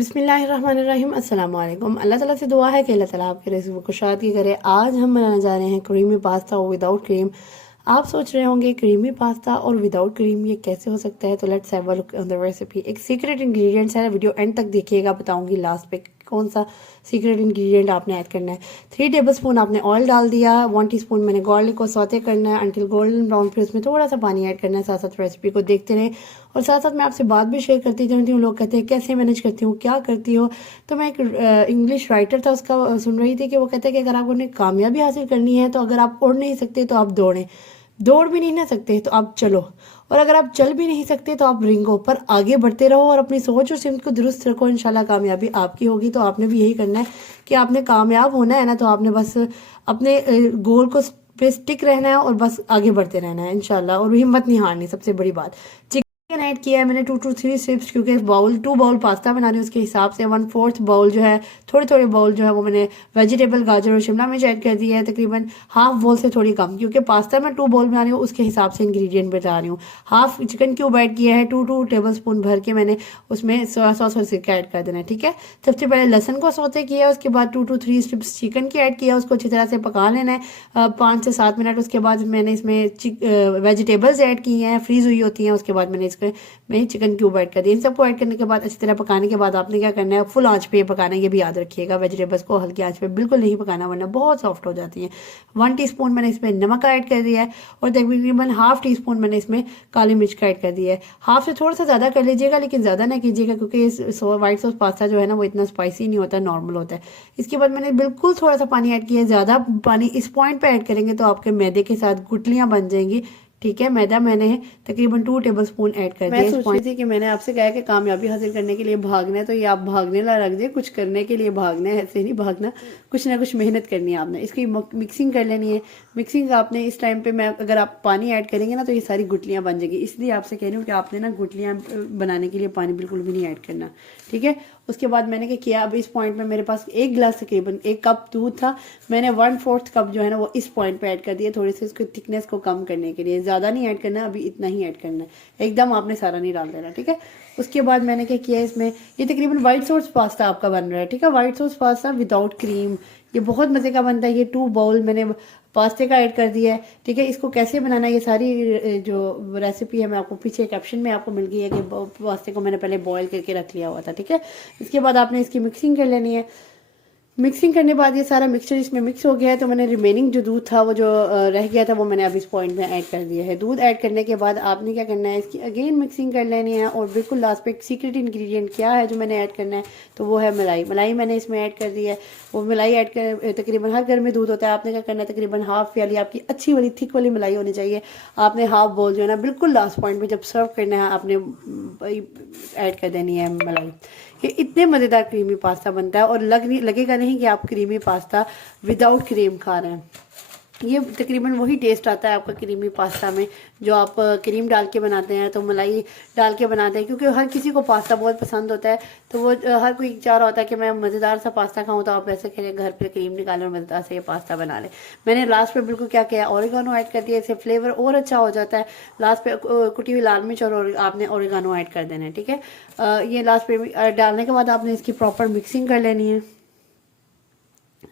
बिस्मिल्लाहिर्रहमानिर्रहीम अस्सलाम वालेकुम। अल्लाह ताला से दुआ है कि अल्लाह ताला आपके रिज़्क़ में कुशादगी करे। आज हम बनाने जा रहे हैं क्रीमी पास्ता विदाउट क्रीम। आप सोच रहे होंगे क्रीमी पास्ता और विदाउट क्रीम ये कैसे हो सकता है, तो let's have a look on the recipe. एक सीक्रेट इंग्रेडिएंट्स है, वीडियो एंड तक देखिएगा, बताऊंगी लास्ट पे कौन सा सीक्रेट इंग्रेडिएंट आपने ऐड करना है। 3 टेबलस्पून आपने ऑयल डाल दिया, 1 टीस्पून मैंने गार्लिक को सौते करना है अंटिल गोल्डन ब्राउन, फिर उसमें थोड़ा सा पानी ऐड करना है। साथ साथ रेसिपी को देखते रहें और साथ साथ मैं आपसे बात भी शेयर करती रहती हूँ। लोग कहते हैं कैसे मैनेज करती हूँ, क्या करती हो। तो मैं एक इंग्लिश राइटर था, उसका सुन रही थी कि वो कहते हैं कि अगर आपको उन्हें कामयाबी हासिल करनी है तो अगर आप उड़ नहीं सकते तो आप दौड़ें, दौड़ भी नहीं ना सकते तो आप चलो, और अगर आप चल भी नहीं सकते तो आप रिंगो, पर आगे बढ़ते रहो और अपनी सोच और सिमत को दुरुस्त रखो, इंशाल्लाह कामयाबी आपकी होगी। तो आपने भी यही करना है कि आपने कामयाब होना है ना, तो आपने बस अपने गोल को पे स्टिक रहना है और बस आगे बढ़ते रहना है इंशाल्लाह, और हिम्मत नहीं हारनी, सबसे बड़ी बात। चिकन ऐड किया है मैंने 2 to 3 स्ट्रिप्स, क्योंकि 2 बाउल पास्ता बना रही हूँ उसके हिसाब से। 1/4 बाउल जो है, थोड़े थोड़े बाउल जो है वो मैंने वेजिटेबल गाजर और शिमला मिर्च ऐड कर दी है। तकरीबन हाफ बाउल से थोड़ी कम, क्योंकि पास्ता मैं 2 बाउल बना रही हूँ उसके हिसाब से इंग्रेडिएंट बता रही हूँ। हाफ चिकन क्यूब ऐड किया है, 2 टेबल स्पून भर के मैंने उसमें सोया सॉस और सिरका ऐड कर देना है। ठीक है, सबसे पहले लहसुन को सौते किया, उसके बाद 2 to 3 स्ट्रिप्स चिकन की ऐड किया, उसको अच्छी तरह से पका लेना है 5 से 7 मिनट। उसके बाद मैंने इसमें वेजिटेबल्स ऐड की हैं, फ्रीज हुई होती हैं। उसके बाद मैंने इसमें चिकन क्यूब ऐड कर दिया। इन सबको ऐड करने के बाद अच्छी तरह पकाने के बाद आपने क्या करना है, फुल आंच पे पकाना है, ये भी याद रखिएगा। वेजिटेबल्स को हल्की आंच पे बिल्कुल नहीं पकाना, वरना बहुत सॉफ्ट हो जाती हैं। 1 टीस्पून मैंने इसमें नमक ऐड कर दिया है और तकरीबन हाफ टीस्पून मैंने इसमें काली मिर्च का ऐड कर दिया है। हाफ से थोड़ा सा ज़्यादा कर लीजिएगा, लेकिन ज़्यादा ना कीजिएगा, क्योंकि व्हाइट सॉस पास्ता जो है ना वो इतना स्पाइसी नहीं होता, नॉर्मल होता है। इसके बाद मैंने बिल्कुल थोड़ा सा पानी ऐड किया है, ज़्यादा पानी इस पॉइंट पे ऐड करेंगे तो आपके मैदे के साथ गुठलियाँ बन जाएंगी। ठीक है, मैदा मैंने तकरीबन 2 टेबलस्पून ऐड कर दिया। मैं सोच रही थी कि मैंने आपसे कहा कि कामयाबी हासिल करने के लिए भागना है, तो ये आप भागने ला रख दिए, कुछ करने के लिए भागना है, ऐसे नहीं भागना, कुछ ना कुछ मेहनत करनी है आपने। इसकी मिक्सिंग कर लेनी है। मिक्सिंग आपने इस टाइम पे, मैं अगर आप पानी ऐड करेंगे ना तो ये सारी गुठलियाँ बन जाएगी, इसलिए आपसे कह रही हूँ कि आपने ना गुठलियाँ बनाने के लिए पानी बिल्कुल भी नहीं ऐड करना। ठीक है, उसके बाद मैंने क्या किया, अब इस पॉइंट में मेरे पास 1 गिलास तकरीबन 1 कप दूध था, मैंने 1/4 कप जो है ना वो इस पॉइंट पे ऐड कर दिया, थोड़ी सी उसकी थिकनेस को कम करने के लिए। ज़्यादा नहीं ऐड करना, अभी इतना ही ऐड करना है, एकदम आपने सारा नहीं डाल देना। ठीक है, उसके बाद मैंने क्या किया, इसमें ये तकरीबन व्हाइट सॉस पास्ता आपका बन रहा है। ठीक है, white sauce pasta without cream, ये बहुत मज़े का बनता है। ये 2 बाउल मैंने पास्ते का ऐड कर दिया है। ठीक है, इसको कैसे बनाना है, ये सारी जो रेसिपी है मैं आपको पीछे कैप्शन में आपको मिल गई है कि पास्ते को मैंने पहले बॉईल करके रख लिया हुआ था। ठीक है, इसके बाद आपने इसकी मिक्सिंग कर लेनी है। मिक्सिंग करने के बाद ये सारा मिक्सचर इसमें मिक्स हो गया है, तो मैंने रिमेनिंग जो दूध था वो जो रह गया था वो मैंने अब इस पॉइंट में ऐड कर दिया है। दूध ऐड करने के बाद आपने क्या करना है, इसकी अगेन मिक्सिंग कर लेनी है। और बिल्कुल लास्ट पे एक सीक्रेट इंग्रेडिएंट क्या है जो मैंने ऐड करना है, तो वो है मलाई। मलाई मैंने इसमें ऐड कर दी है। वो मलाई ऐड कर, तकरीबन हर घर में दूध होता है, आपने क्या करना है, तकरीबन हाफ वाली आपकी अच्छी वाली थिक वाली मलाई होनी चाहिए। आपने हाफ बोल जो है ना बिल्कुल लास्ट पॉइंट में जब सर्व करना है आपने ऐड कर देनी है मलाई। ये इतने मज़ेदार क्रीमी पास्ता बनता है और लगेगा नहीं कि आप क्रीमी पास्ता विदाउट क्रीम खा रहे हैं। ये तकरीबन वही टेस्ट आता है आपका क्रीमी पास्ता में जो आप क्रीम डाल के बनाते हैं, तो मलाई डाल के बनाते हैं, क्योंकि हर किसी को पास्ता बहुत पसंद होता है। तो वो हर कोई चाह रहा होता है कि मैं मज़ेदार सा पास्ता खाऊं, तो आप ऐसे करें, घर पे क्रीम निकालें और मज़ेदार से ये पास्ता बना लें। मैंने लास्ट पे बिल्कुल क्या किया, ओरिगानो ऐड कर दिया, इससे फ्लेवर और अच्छा हो जाता है। लास्ट पे कुटी हुई लाल मिर्च और आपने ओरिगानो ऐड कर देना है। ठीक है, ये लास्ट पे डालने के बाद आपने इसकी प्रॉपर मिक्सिंग कर लेनी है,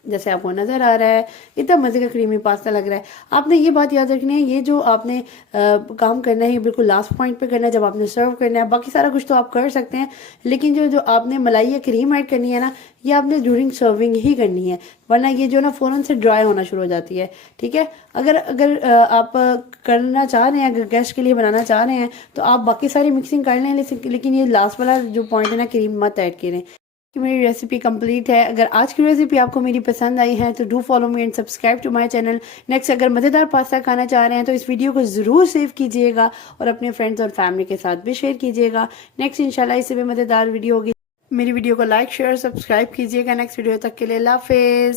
जैसे आपको नज़र आ रहा है। इतना मज़े का क्रीमी पास्ता लग रहा है। आपने ये बात याद रखनी है, ये जो आपने काम करना है ये बिल्कुल लास्ट पॉइंट पे करना है, जब आपने सर्व करना है। बाकी सारा कुछ तो आप कर सकते हैं, लेकिन जो आपने मलाई या क्रीम ऐड करनी है ना, ये आपने ड्यूरिंग सर्विंग ही करनी है, वरना ये जो ना फ़ौरन से ड्राई होना शुरू हो जाती है। ठीक है, अगर आप करना चाह रहे हैं, अगर गेस्ट के लिए बनाना चाह रहे हैं, तो आप बाकी सारी मिक्सिंग कर लें, लेकिन ये लास्ट वाला जो पॉइंट है ना, क्रीम मत ऐड करें। कि मेरी रेसिपी कंप्लीट है। अगर आज की रेसिपी आपको मेरी पसंद आई है तो do follow me and subscribe to my channel. Next अगर मज़ेदार पास्ता खाना चाह रहे हैं तो इस वीडियो को ज़रूर सेव कीजिएगा और अपने फ्रेंड्स और फैमिली के साथ भी शेयर कीजिएगा। नेक्स्ट इंशाल्लाह इससे भी मज़ेदार वीडियो होगी। मेरी वीडियो को लाइक शेयर सब्सक्राइब कीजिएगा। नेक्स्ट वीडियो तक के लिए अल्लाह हाफिज़।